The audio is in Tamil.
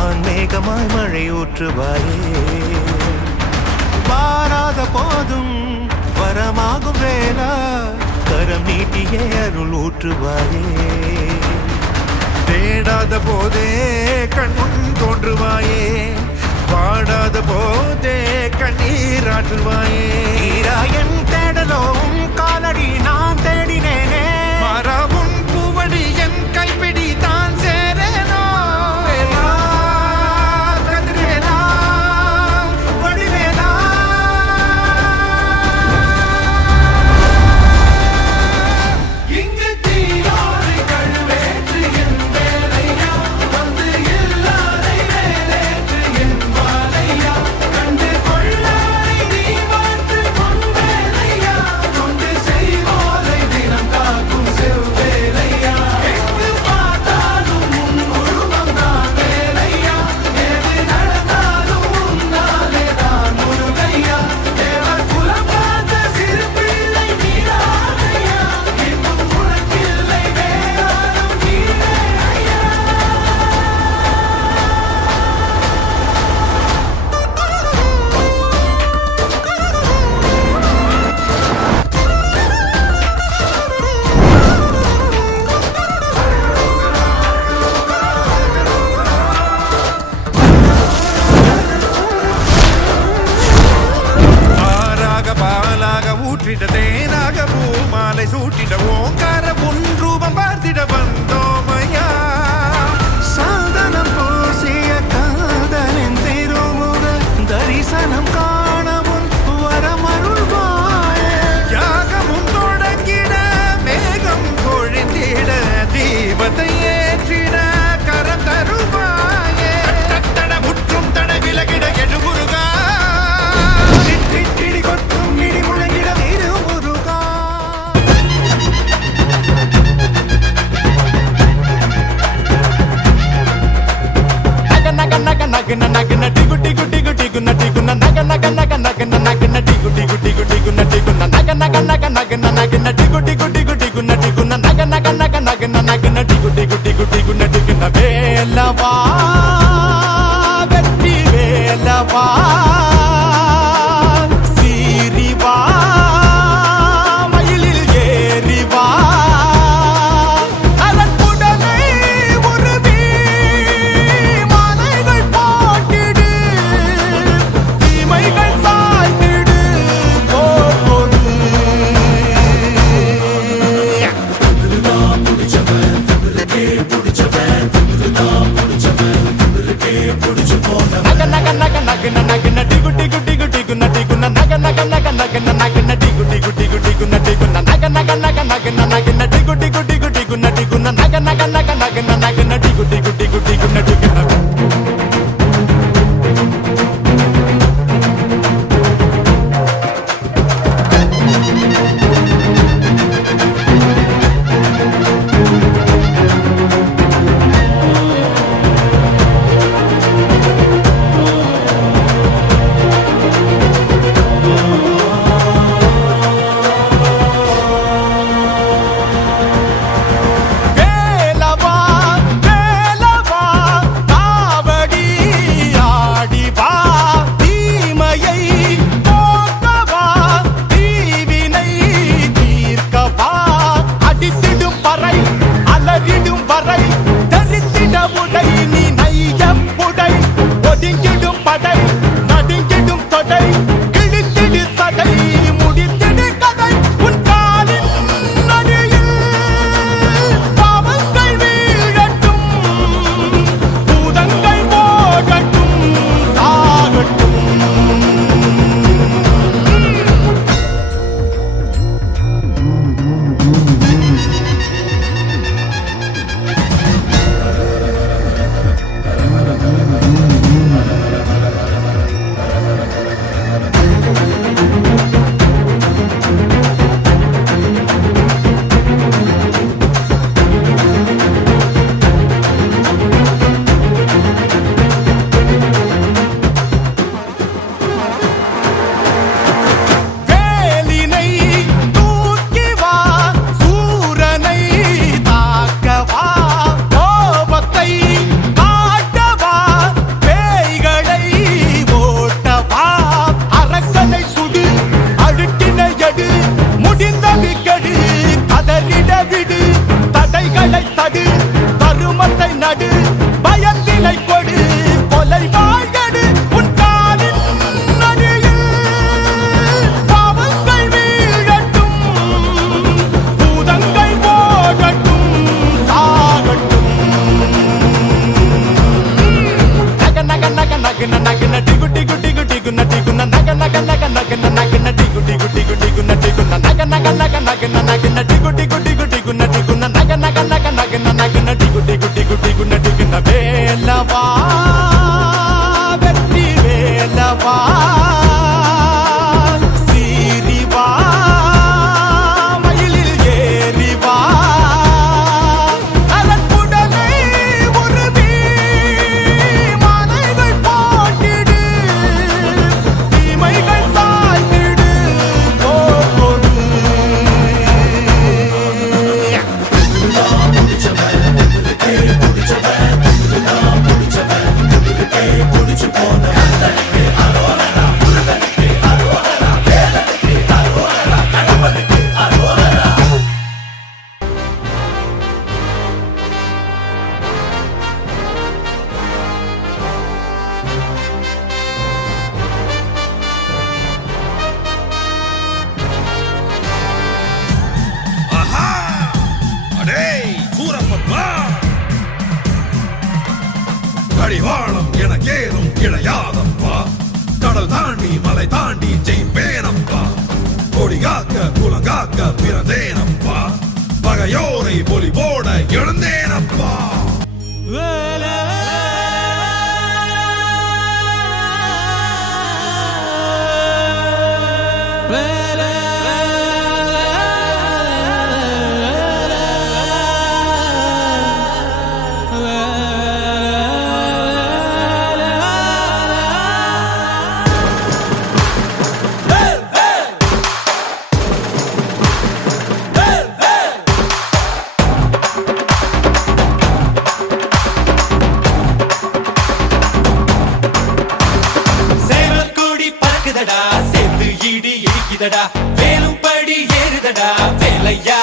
வான்மேகமாய் மழை ஊற்றுவாயே. வாராத போதும் வரமாகும் வேளா கரம் நீட்டியே அருள் ஊற்றுவாயே. தேடாத போதே கண்முன் தோன்றுவாயே, வாடாத போதே கண்ணீராற்றுவாயே. என் தேடலும் காலடி நான் தேடினேனே, மரபும் பூவடி என் கைப்பிடி தான் சேரேனோ. வேலா கதிர்வேலா வடிவேலா. இங்கு தீயோடு கழுவேற்று என் வேலையா, வந்து இல்லாதை வேலேற்று என் வாழையா. கண்டு கொள்ளாரை நீ மாற்று பொன் வேலையா, கொண்டு செய்வோரை தினம் காக்கும் செவ்வேலையா. எங்கு பார்த்தாலும் உன் உருவம் தான் வேலையா, எது நடந்தாலும் உன்னாலே தான் முருகையா. தேவர் குலம் பார்த்த சிறு பிள்ளை நீரானையா, இன்னும் உனக்கில்லை வேறாரும் நீரே ஐயா. ஆறாக பாலாக ஊற்றிட தேனாக பூமாலை சூட்டிட ஓங்கார பொன் ரூபம் பார்த்திட வந்தோமையா. சாதனம் பூசிய காதலின் திருமுக தரிசனம் காணவும் வரமருள்வாயே. யாகமும் தொடங்கிட மேகம் பொழிந்திட தீபத்தை ஏற்றிட கரம் தருவாயே. தட முற்றும் தட விலகிட எழுமுருகா, இடி கொட்டும் இடி முழங்கிட திருமுருகா. నగ నగ నగ నగన టిగు టిగు టిగు టిగున టిగున నగ నగ నగ నగన నగన టిగు టిగు టిగు టిగున టిగున నగ నగ నగ నగన నగన టిగు టిగు టిగు టిగున టిగున నగ నగ నగ నగన నగన టిగు టిగు టిగు టిగున టిగున వేలవా வெற்றி வேலவா சீரிவா மயிலில் ஏறிவா அரண்குடனை உருவி மாலைகள் போட்டிடு தீமைகள் சாய்ந்திடு போடு. புடிச்சவன் நகன நகன டிகு டிகு டிகு டிகுன டிகுன நக நக நக நகன நகன டிகு டிகு டிகு டிகுன டிகுன நக நக நக நகன நகன டிகு டிகு டிகு டிகுன டிகுன நக நக நக நகன நகன டிகு டிகு டிகு டிகுன டிகுன வேலவா வெற்றி வேலவா சீரிவா மயிலில் ஏறிவா அரண்குடலை உருவி மாலைகள் போட்டிடு தீமைகள் சாய்த்திடு போடு ஆஹா அடே சூரப்பா கடிவாளம் எனக்கேதும் கிடையாதப்பா கடல் தாண்டி மலை தாண்டி ஜெயிப்பேனப்பா கொடிகாக்க குலங்காக்க பிறந்தேனப்பா பகையோரை பொலி போட எழுந்தேனப்பா சேவல் கொடி பறக்குதடா சேர்த்து இடி இடிக்குதடா வேலும் படி ஏறுதடா வேலையா